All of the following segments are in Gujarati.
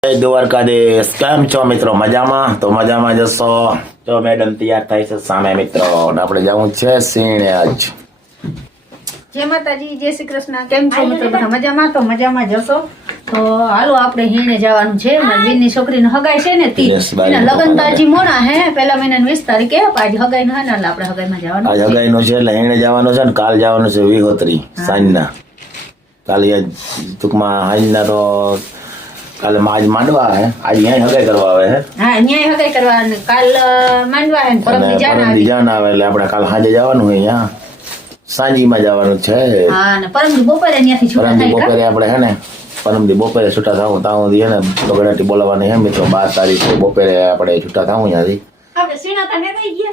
જય દ્વારકાધીશ. કેમ છો મિત્રો? મજામાં? તો મજામાં જશો. જો મેડમ તૈયાર થાય છે સામે મિત્રો. આપણે જવું છે સીણે આજ. જય માતાજી, જય શ્રી કૃષ્ણ. કેમ છો મિત્રો? બધા મજામાં? તો મજામાં જશો. તો હાલો આપણે હીણે જવાનું છે. મારી બેનની છોકરીનો હગાઈ છે ને તી એના લગ્ન તો હજી મોડા હે, પહેલા મહિનાની 20 તારીખે. આજ હગાઈ નો હે ને એટલે આપણે હગાઈમાં જવાનું. આજ હગાઈ નો છે એટલે હીણે જવાનું છે ને કાલ જવાનું છે વિહોત્રી સાંજના. કાલે ટૂંકમાં સાંજના તો કાલે આજ માંડવા હે, આજ અહીંયા હગાઈ કરવા આવે હે. હા, અહીંયા હગાઈ કરવા અને કાલ માંડવા હે, પરમ દી જાન આવે એટલે આપણે કાલ સાંજે જવાનું હોય અહીંયા સાંજીમાં જવાનું છે. હા, અને પરમદી બપોરે અહીંયાથી છૂટા થાય. બપોરે આપણે હે ને પરમદી બપોરે છૂટા થાવું તાવું હે ને ગગડાટી બોલાવવાની હે મિત્રો. 12 તારીખે બપોરે આપણે છૂટા થાવું ત્યાંથી.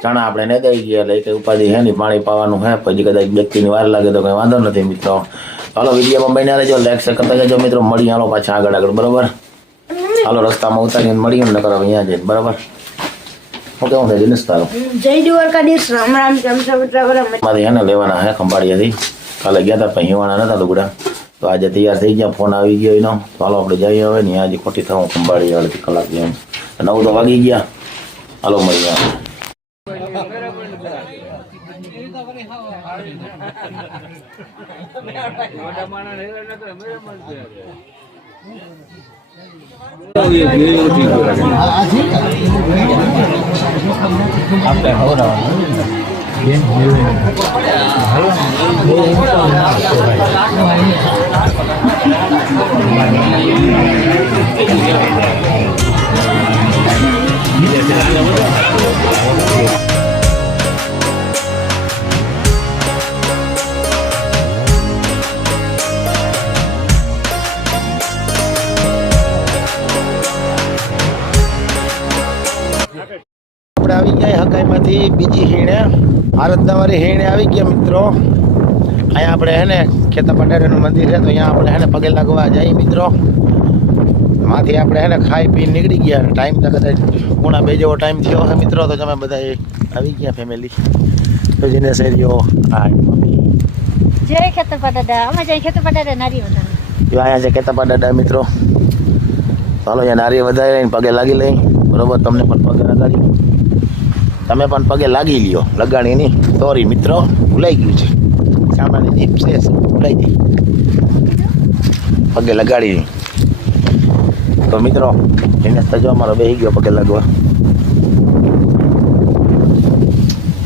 ચણા આપણે ને દઈ ગયા એટલે કઈ ઉપાધિ હે નહીં. પાણી પાવાનું હે, પછી કદાચ વ્યક્તિની વાર લાગે તો કઈ વાંધો નથી મિત્રો. હાલો વિડીયોમાં બન્યા રહેજો, લાઈક શેર કરતા જજો મિત્રો. મળી હાલો પાછા આગળ બરોબર. હાલો રસ્તામાં ઉતારીને મળીએ ને કરો અહીંયા જઈને બરોબર. હું કેવું થાય દિનેશ તારો? જય દ્વારકાધીશ. રામ રામ. કેમ છો મિત્રો? મારે હે ને લેવાના હે ખંભાળિયાથી. કાલે ગયા હતા પણ હિવાણા નતા લુગડા, તો આજે તૈયાર થઈ ગયા. ફોન આવી ગયો એનો. તો હાલો આપણે જઈએ હવે ને. આજે ખોટી થવું ખંભાળિયા અડધી કલાક જેમ 9 તો વાગી ગયા. હાલો મળીએ. આવી ગયા હકાઈમાંથી બીજી હીણે, આરતનાવાળી હીણે આવી ગયા મિત્રો. અહીંયા આપણે હે ને ખેતા પટેલનું મંદિર છે, તો અહીંયા આપણે હે ને પગે લાગવા જઈએ મિત્રો. માંથી આપણે હે ને ખાઈ પી નીકળી ગયા. ટાઈમ તો કદાચ 1:30 જેવો ટાઈમ થયો છે મિત્રો. તો તમે બધા આવી ગયા ફેમિલી. તો જેને શેરીઓ મમ્મી જય ખેતરપા દાદા. અમે જઈ ખેતરપા દાદા નારી વધારે જો અહીંયા છે ખેતરપા દાદા મિત્રો. ચાલો અહીંયા નારી વધારે પગે લાગી લઈ બરોબર. તમને પણ પગે લગાડી, તમે પણ પગે લાગી લ્યો. લગાડી નહીં સોરી મિત્રો, ભૂલાઈ ગયું છે. સામાન્ય જીપ છે, ભૂલાઈ ગઈ. પગે લગાડી તો મિત્રો એને સજો અમારો બેસી ગયો પગે લાગવા.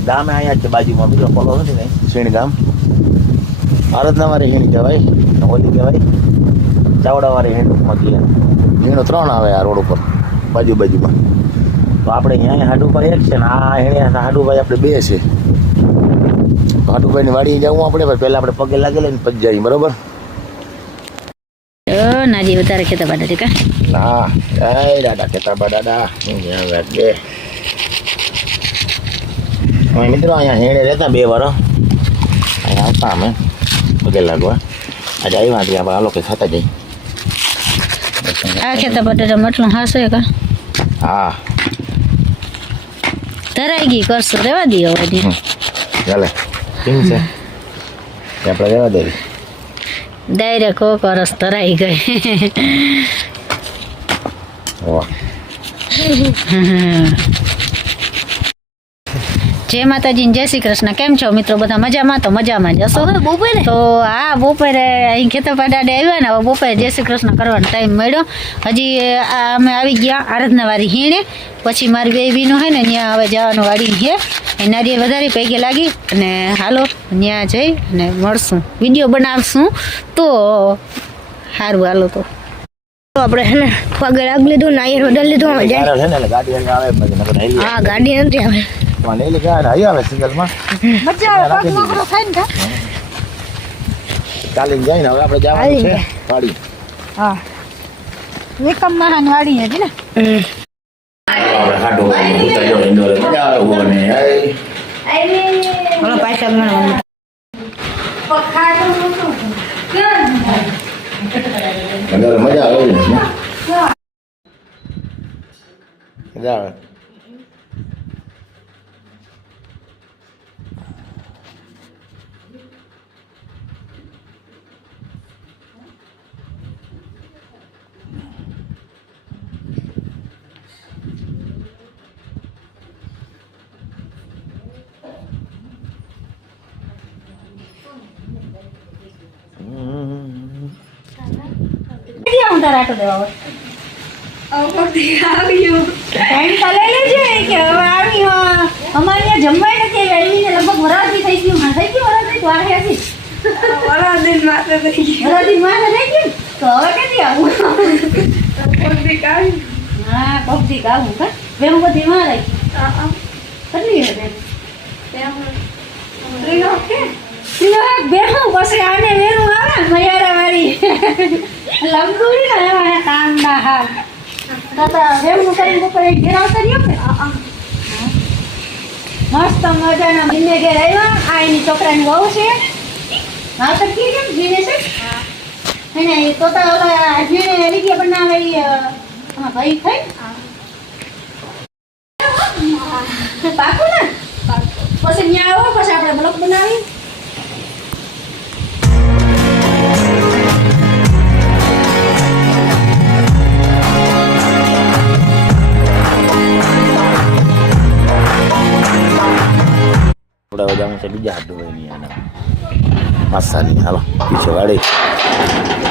ગામે અહીંયા છે બાજુમાં મિત્રો. ફોલો નથી ને સીણ ગામ. આરતનાવાળી હીણ કહેવાય, હોલી કહેવાય, ચાવડાવાળી હીણમાં કહીએ. હીણો 3 આવે આ રોડ ઉપર બાજુમાં. તો આપણે અહીંયા હાડુભાઈ 1 છે ને આ હેણે હાડુભાઈ આપણે 2 છે. હાડુભાઈની વાડી જવું આપણે, પહેલા આપણે પગે લાગી લઈને પછી જઈએ બરોબર. નાજી વધારે ખેતરપા દાદા કા ના એ દાદા ખેતરપા દાદા બે મિત્રો. અહીંયા હેણે રહેતા 2 વાર અહીંયા આવતા અમે પગે લાગવા. આજે આવ્યા ત્યાં આપણે આ લોકો થતા જઈએ. આ ખેતરપા દાદા મટલું હાસે કા? હા ધરાઈ ગઈ. કરશું રેવા દઈએ હવે. ચાલે કેમ છે આપણે રેવા દેવી. ડાયરેક્ટ કોક વરસ ધરાઈ ગઈ. વાહ. જય માતાજી, જય શ્રી કૃષ્ણ. કેમ છો મિત્રો? બધા મજામાં? તો મજામાં જશો. તો હા બપોરે અહીં ખેતરપા દાદા આવ્યા ને. હવે બપોરે જય શ્રી કૃષ્ણ કરવાનો ટાઈમ મળ્યો. હજી અમે આવી ગયા આરાધનાવાળી હીણે. પછી મારી બેબીનું હે ને ત્યાં હવે જવાનું વાડી છે. નારિયેળ વધારે પૈકે લાગી અને હાલો ત્યાં જઈ અને મળશું, વિડીયો બનાવશું. તો સારું હાલો. તો આપણે હે ને પગે લાગી લીધું, નારિયેળ વધારે લીધું. હા ગાડી નથી આવે. ચાલીને જાય ને હવે આપણે જવાનું છે વાડી. હા એકમ મહાન વાડી હતી ને. મજા આવે. તારે આટો દેવા હોય ટાઈમ તો લઈ લેજે કે હવે આવી અમારે અહીંયા જમવાય નથી આવીને લગભગ વરાથી થઈ ગયું થઈ ગયું વરાથી વાર હેસી વરાથી માથે થઈ ગયું તો હવે ક્યાંથી આવું હા પબજી આવું કા વેમ બધી માં રાખી કેટલી હશે બેહું પછી આને વેરું આવે મયારા વાળી લંબુડી ને એમાં કાંદા હા તાતા વેરું કરીને ઉપર ઘેર આવતા રહ્યો ને મસ્ત મજાના બિને ઘેર આવ્યા આ એની છોકરાની વહુ છે હા તો કેમ જીને છે એને તોતા ઓલા જીને લીધી બનાવે ભાઈ થઈ પાકું ને પછી ત્યાં આવો પછી આપણે બ્લોક બનાવી થોડા બધા છે બીજા હાથ ધોવાની એના મસાની હાલો પીછે વાડી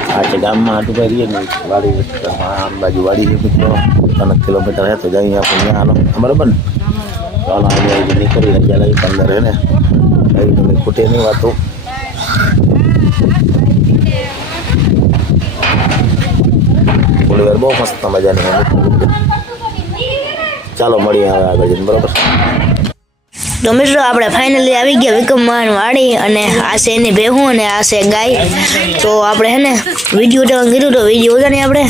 આ છે ગામમાં હાથ ધોઈ રહીએ ને વાડી વિસ્તારમાં આમ બાજુ વાડી છે મિત્રો 3 કિલોમીટર હે તો જઈએ આપણે ત્યાં હાલો બરાબર ને ચાલો આજે નીકળી રહ્યા લઈ 15 હે ને કઈ તમે ખોટે નહીં વાતો પોલીવાર બહુ મસ્ત મજાની ચાલો મળીએ હવે આગળ જઈને બરાબર તો મિત્રો આપણે ફાઇનલી આવી ગયા વિક્રમવાન વાડી અને આ છે એની ભેહું અને આ છે ગાય તો આપણે હે ને વિડીયો ઉતારવાનું કીધું તો વિડીયો ઉતારી આપણે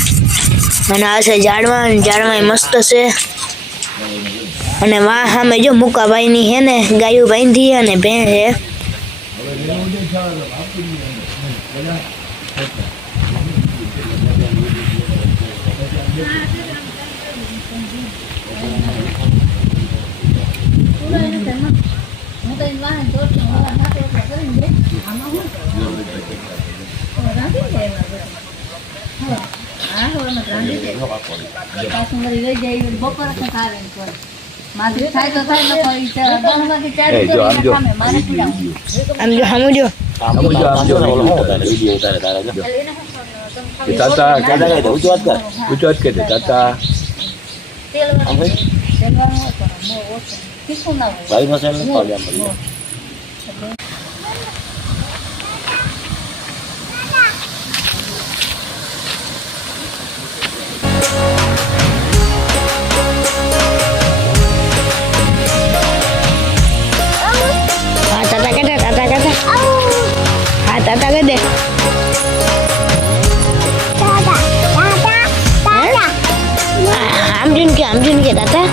અને આ છે ઝાડવા મસ્ત છે અને વાહ સામે જો મુકાભાઈની હે ને ગાયું બાંધી અને ભેં છે આમ કે દાદા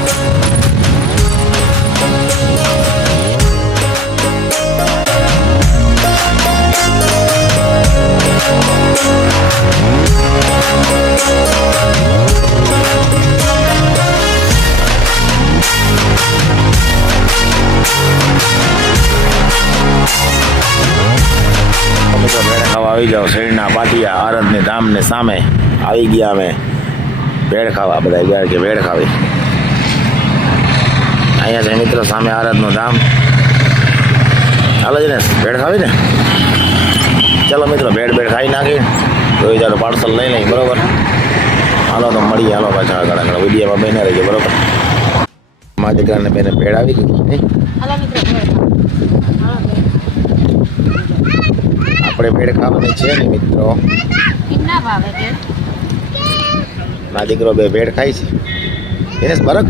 આવી જાઓ શેરણા પાટિયા આરંજની ધામને સામે આવી ગયા અમે ભેળ ખાવા બધા ગયા કે ભેળ ખાવી અહીંયા છે મિત્રો સામે આરંજનું ધામ હાલો છે ને ભેળ ખાવી ને ચાલો મિત્રો ભેળ ખાઈ નાખી જોઈ જાઓ પાર્સલ લઈ લઈ બરોબર હાલો તો મળીએ હાલો પાછા આગળ વિડીયોમાં બને રહીએ બરોબર મારા દીકરાને બેને ભેળ આવી ગઈ આપણે ભેળ ખાવાની છે ને મિત્રો ના દીકરો બે ભેળ ખાય છે એને બરક